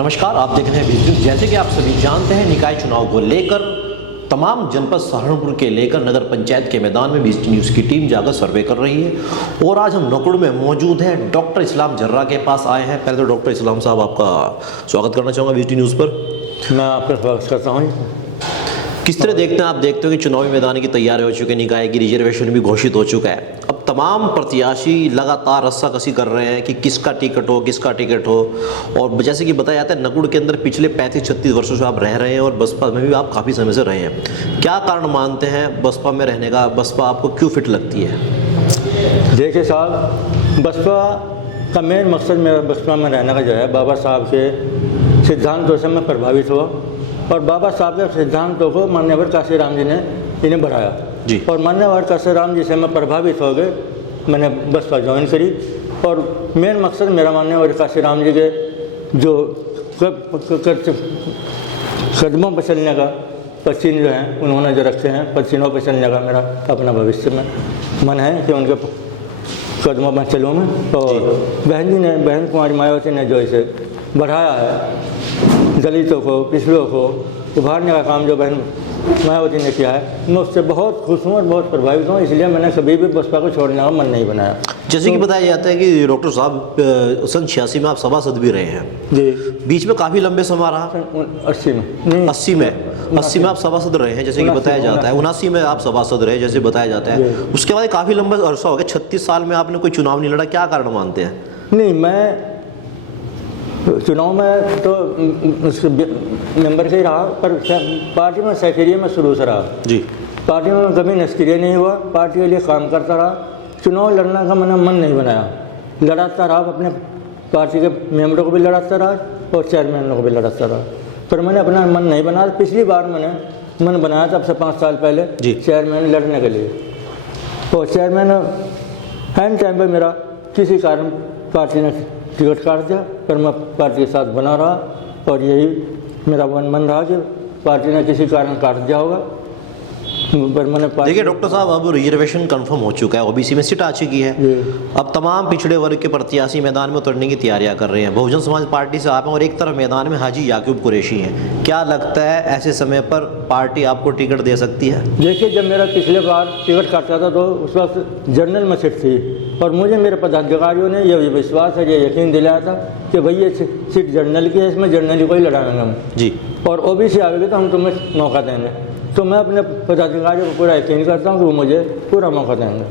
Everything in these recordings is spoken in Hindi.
नमस्कार, आप देख रहे हैं बीच न्यूज़। जैसे कि आप सभी जानते हैं, निकाय चुनाव को लेकर तमाम जनपद सहारनपुर के लेकर नगर पंचायत के मैदान में बीच न्यूज़ की टीम जाकर सर्वे कर रही है। और आज हम नकुड़ में मौजूद हैं, डॉक्टर इस्लाम जर्रा के पास आए हैं। पहले तो डॉक्टर इस्लाम साहब, आपका स्वागत करना चाहूँगा बीच न्यूज़ पर। मैं आपका स्वागत करता हूँ। किस तरह देखते हैं आप? देखते हो कि चुनावी मैदान की तैयारी हो चुकी है, निकाय की रिजर्वेशन भी घोषित हो चुका है। अब तमाम प्रत्याशी लगातार रस्साकसी कर रहे हैं कि किसका टिकट हो। और जैसे कि बताया जाता है, नकुड़ के अंदर पिछले 35-36 वर्षों से आप रह रहे हैं और बसपा में भी आप काफ़ी समय से रहे हैं। क्या कारण मानते हैं बसपा में रहने का? बसपा आपको क्यों फिट लगती है? देखिए साहब, बसपा का मेन मकसद मेरा बसपा में रहने का जो है, बाबा साहब के सिद्धांतों से मैं प्रभावित हुआ और बाबा साहब के सिद्धांतों को मान्यवर काशीराम जी ने इन्हें बढ़ाया जी। और मान्यवर काशीराम जी से मैं प्रभावित हो गए, मैंने बसपा ज्वाइन करी। और मेन मकसद मेरा मान्यवर काशीराम जी के जो कदमों पर चलने का पसीन जो हैं उन्होंने जो रखे हैं, पसीनों पर चलने का मेरा अपना भविष्य में मन है कि उनके कदमों पर चलूँ मैं। और बहन कुमारी मायावती ने जो इसे बढ़ाया है, दलितों को, पिछड़ों को उभारने का काम जो बहन मायावती ने किया है, मैं उससे बहुत खुश हूँ और बहुत प्रभावित हूँ। इसलिए मैंने कभी भी बसपा को छोड़ने का मन नहीं बनाया। जैसे कि बताया जाता है कि डॉक्टर साहब सन 86 में आप सभासद भी रहे हैं जी। बीच में काफ़ी लंबे समय रहा। 80 में नहीं, 80 में आप सभासद रहे हैं, जैसे कि बताया जाता है। 79 में आप सभासद रहे, जैसे बताया जाता है। उसके बाद काफ़ी लंबा अरसा हो गया, 36 साल में आपने कोई चुनाव नहीं लड़ा। क्या कारण मानते हैं? नहीं, मैं चुनाव में तो उसके मेंबर से ही रहा, पर पार्टी में सक्रिय में शुरू से रहा जी। पार्टी में कभी निष्क्रिय नहीं हुआ, पार्टी के लिए काम करता रहा। चुनाव लड़ने का मैंने मन नहीं बनाया, लड़ाता रहा, अपने पार्टी के मेंबरों को भी लड़ाता रहा और चेयरमैन को भी लड़ाता रहा। पर मैंने अपना मन नहीं बनाया। पिछली बार मैंने मन बनाया था, अब से 5 साल पहले चेयरमैन लड़ने के लिए। और चेयरमैन हैंड टाइम पर मेरा किसी कारण पार्टी ने टिकट काट दिया, पर मैं पार्टी के साथ बना रहा और यही मेरा मन रहा कि पार्टी ने किसी कारण काट दिया होगा, पर मैंने देखिए डॉक्टर साहब, अब रिजर्वेशन कंफर्म हो चुका है, ओबीसी में सीट आ चुकी है। अब तमाम पिछड़े वर्ग के प्रत्याशी मैदान में उतरने की तैयारियां कर रहे हैं। बहुजन समाज पार्टी से आप हैं और एक तरफ मैदान में हाजी याकूब कुरैशी हैं। क्या लगता है ऐसे समय पर पार्टी आपको टिकट दे सकती है? देखिए, जब मेरा पिछले बार टिकट काटा था तो उस वक्त जनरल में सीट थी और मुझे मेरे पदाधिकारियों ने यह विश्वास है, ये यकीन दिलाया था कि भाई ये सीट जनरल की है, इसमें जनरली को ही लड़ाएंगे हम जी। और ओबीसी आएगी तो हम तुम्हें मौका देंगे। तो मैं अपने पदाधिकारियों को पूरा यकीन करता हूँ कि वो मुझे पूरा मौका देंगे।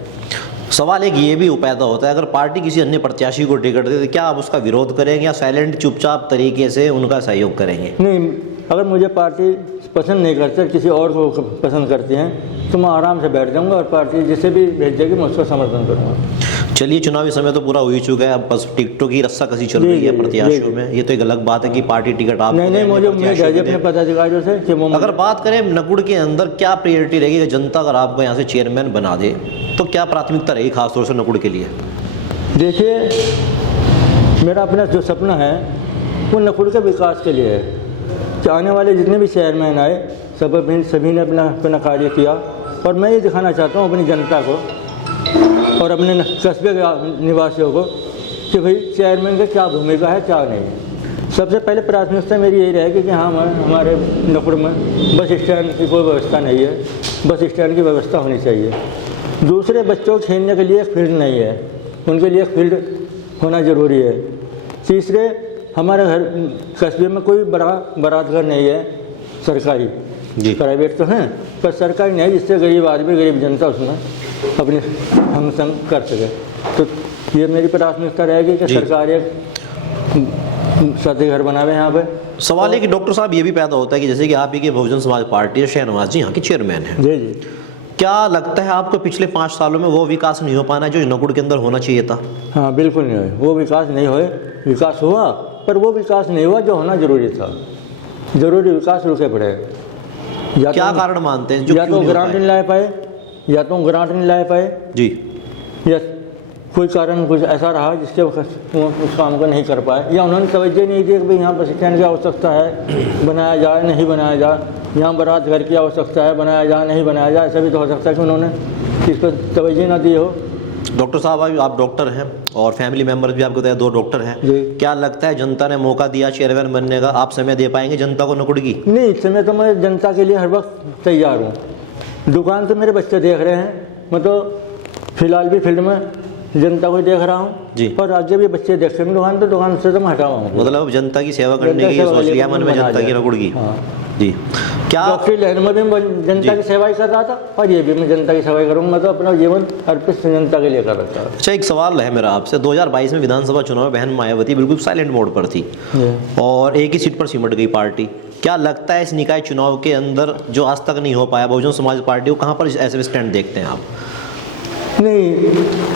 सवाल एक ये भी पैदा होता है, अगर पार्टी किसी अन्य प्रत्याशी को टिकट दे तो क्या आप उसका विरोध करेंगे या साइलेंट चुपचाप तरीके से उनका सहयोग करेंगे? नहीं, अगर मुझे पार्टी पसंद नहीं करती, किसी और को पसंद करती हैं, तो मैं आराम से बैठ जाऊँगा और पार्टी जिसे भी भेज देगी मैं उसका समर्थन करूँगा। चलिए, चुनावी समय तो पूरा हो ही चुका है, अब बस टिकटों की रस्साकसी चल रही है प्रत्याशियों में। ये तो एक अलग बात है कि पार्टी टिकट आप नहीं, मुझे उम्मीद है अपने पदाधिकारियों से कि वो। अगर बात करें नकुड़ के अंदर, क्या प्रायोरिटी रहेगी? जनता अगर आपको यहाँ से चेयरमैन बना दे तो क्या प्राथमिकता रहेगी खासतौर से नकुड़ के लिए? देखिए, मेरा अपना जो सपना है वो नकुड़ के विकास के लिए है कि आने वाले जितने भी चेयरमैन आए सभी ने अपना कार्य किया। और मैं ये दिखाना चाहता हूँ अपनी जनता को और अपने कस्बे के निवासियों को कि भाई चेयरमैन की क्या भूमिका है, क्या नहीं। सबसे पहले प्राथमिकता मेरी यही रहेगी कि हाँ, हमारे नकुड़ में बस स्टैंड की कोई व्यवस्था नहीं है, बस स्टैंड की व्यवस्था होनी चाहिए। दूसरे बच्चों को खेलने के लिए एक फील्ड नहीं है, उनके लिए एक फील्ड होना ज़रूरी है। तीसरे, हमारे घर कस्बे में कोई बारात घर नहीं है सरकारी जी। प्राइवेट तो हैं पर सरकारी नहीं, जिससे गरीब आदमी, गरीब जनता उसमें अपनी हम संग कर सके। तो ये मेरी प्राथमिकता रहेगी कि सरकार एक सती घर बनावे यहाँ पे। सवाल है कि डॉक्टर साहब, ये भी पैदा होता है कि जैसे कि आप ही के बहुजन समाज पार्टी है, शहनवाज जी यहाँ के चेयरमैन हैं। जी जी। क्या लगता है आपको पिछले 5 सालों में वो विकास नहीं हो पाना जो नकुड़ के अंदर होना चाहिए था? हाँ, बिल्कुल नहीं हुए, वो विकास नहीं हुए। विकास हुआ पर वो विकास नहीं हुआ जो होना जरूरी था। जरूरी विकास रुके पड़े। क्या कारण मानते हैं? या तो ग्रांट नहीं ला पाए जी, या कोई कारण कुछ ऐसा रहा जिसके उस काम को नहीं कर पाए, या उन्होंने तवज्जो नहीं दी कि भाई यहाँ बस स्टैंड की आवश्यकता है, बनाया जाए नहीं बनाया जाए, यहाँ बारात घर की आवश्यकता है, बनाया जाए नहीं बनाया जाए। ऐसा भी तो हो सकता है कि उन्होंने इस पर तवज्जो ना दी हो। डॉक्टर साहब अभी आप डॉक्टर हैं और फैमिली मेंबर्स भी आपको 2 डॉक्टर हैं, जी। क्या लगता है जनता ने मौका दिया चेयरमैन बनने का, आप समय दे पाएंगे जनता को नकुड़गी? नहीं, इस समय तो मैं जनता के लिए हर वक्त तैयार हूँ। दुकान तो मेरे बच्चे देख रहे हैं, मैं तो फिलहाल भी फील्ड में जनता को देख रहा हूँ जी। और आगे भी बच्चे देखते हैं दुकान, तो दुकान से तो मैं हटा हुआ हूँ। मतलब अब जनता की सेवा करने जनता की सेवा सोच के लिए लिया मन में, बना जनता की लिया। नकुड़गी। हाँ। जी, क्या डॉक्टरी लाइन में भी मैं जनता की सेवा ही कर रहा था और ये भी मैं जनता की सेवा ही करूँगा। मैं तो अपना जीवन अर्पित जनता के लिए कर रहा था। अच्छा, एक सवाल है मेरा आपसे, 2022 में विधानसभा चुनाव में बहन मायावती बिल्कुल साइलेंट मोड पर थी और एक ही सीट पर सिमट गई पार्टी। क्या लगता है इस निकाय चुनाव के अंदर जो आज तक नहीं हो पाया बहुजन समाज पार्टी को, कहाँ पर ऐसे स्टैंड देखते हैं आप? नहीं,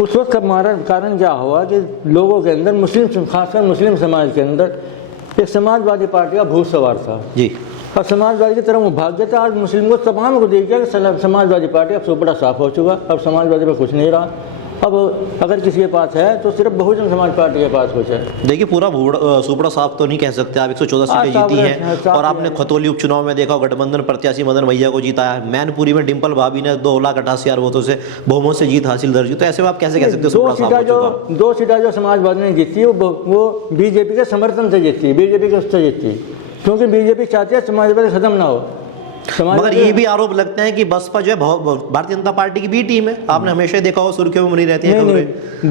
उस वक्त का कारण क्या हुआ कि लोगों के अंदर, मुस्लिम, खासकर मुस्लिम समाज के अंदर एक समाजवादी पार्टी का भूत सवार था जी। और समाजवादी की तरफ वो भाग गया था। आज मुस्लिम को तमाम को देख गया कि समाजवादी पार्टी अब सुपड़ा साफ हो चुका, अब समाजवादी पर कुछ नहीं रहा। अब अगर किसी के पास है तो सिर्फ बहुजन समाज पार्टी के पास कुछ है। देखिए, पूरा सुपड़ा साफ तो नहीं कह सकते आप, 114 सीटें जीती हैं और आपने खतौली उपचुनाव में देखा गठबंधन प्रत्याशी मदन भैया को जीता है। मैनपुरी में डिंपल भाभी ने 2,88,000 वोटों से बहुमत से जीत हासिल दर्ज की। तो ऐसे में आप कैसे कह सकते हो सुपड़ा साफ हो चुका? 2 सीटें जो समाजवादी ने जीती वो बीजेपी के समर्थन से जीती है, बीजेपी के उससे जीती, क्योंकि बीजेपी चाहती है समाजवादी खत्म ना हो। मगर ये भी आरोप लगते हैं कि बसपा जो है भारतीय जनता पार्टी की बी टीम है। आपने हमेशा ही देखा हो सुर्खियों में बनी रहती है खबरें।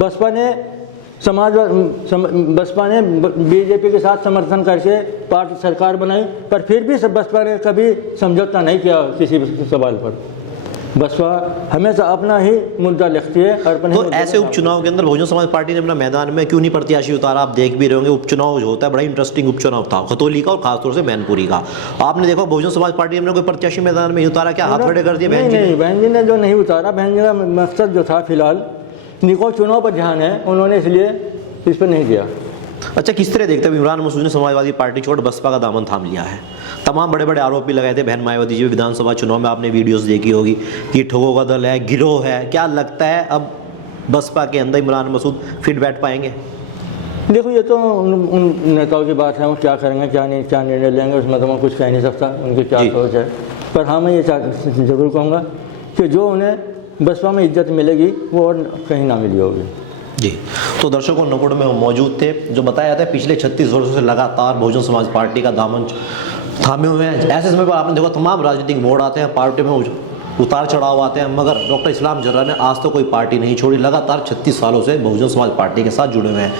बसपा ने बीजेपी के साथ समर्थन करके पार्टी सरकार बनाई, पर फिर भी बसपा ने कभी समझौता नहीं किया किसी भी सवाल पर। बसपा हमेशा अपना ही मुद्दा लिखती है। तो ऐसे उपचुनाव के अंदर बहुजन समाज पार्टी ने अपना मैदान में क्यों नहीं प्रत्याशी उतारा? आप देख भी रहे होंगे, उपचुनाव जो होता है बड़ा इंटरेस्टिंग उपचुनाव था खतौली का और खासतौर से मैनपुरी का। आपने देखा बहुजन समाज पार्टी ने कोई प्रत्याशी मैदान में उतारा? क्या हाथ खड़े कर दिए बहन जी? नहीं, बहन जी ने जो नहीं उतारा, बहन जी का मकसद जो था फिलहाल निको चुनाव पर ध्यान है, उन्होंने इसलिए इस पर नहीं दिया। अच्छा, किस तरह देखते हैं इमरान मसूद ने समाजवादी पार्टी छोड़ बसपा का दामन थाम लिया है? तमाम बड़े बड़े आरोप भी लगाए थे बहन मायावती जी विधानसभा चुनाव में, आपने वीडियोस देखी होगी कि ठगों का दल है, गिरोह है। क्या लगता है अब बसपा के अंदर इमरान मसूद फिट बैठ पाएंगे? देखो, ये तो उन नेताओं की बात है, वो क्या करेंगे क्या नहीं, क्या निर्णय लेंगे, उसमें तो मैं कुछ कह नहीं सकता उनकी क्या सोच है। पर हाँ, मैं ये ज़रूर कहूँगा कि जो उन्हें बसपा में इज्जत मिलेगी वो और कहीं ना मिली होगी। जी, तो दर्शकों नकुड़ में मौजूद थे जो बताया जाता है पिछले 36 वर्षों से लगातार बहुजन समाज पार्टी का दामन थामे हुए हैं। ऐसे समय पर आपने देखा तमाम राजनीतिक मोड़ आते हैं, पार्टी में उतार चढ़ाव आते हैं, मगर डॉक्टर इस्लाम जर्रा ने आज तो कोई पार्टी नहीं छोड़ी। लगातार 36 सालों से बहुजन समाज पार्टी के साथ जुड़े हुए हैं।